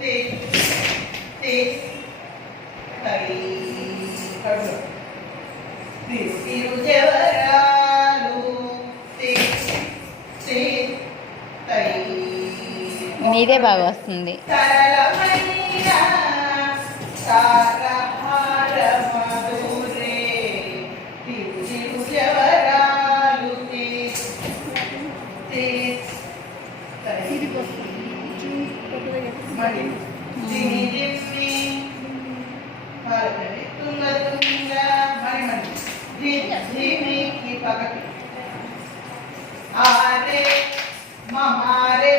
తే తే తై కడు తిరు తిరు జవరాలు తే తే తై మీదే బాగా వస్తుంది. సరళమైన సారహార మధురే తిరు తిరు జవరాలు తే తే తై మరి దిని దిమ్మి భారతని తుంగ తుంగ మరి మరి దిని ఈ పక్కకి ఆరే మమారే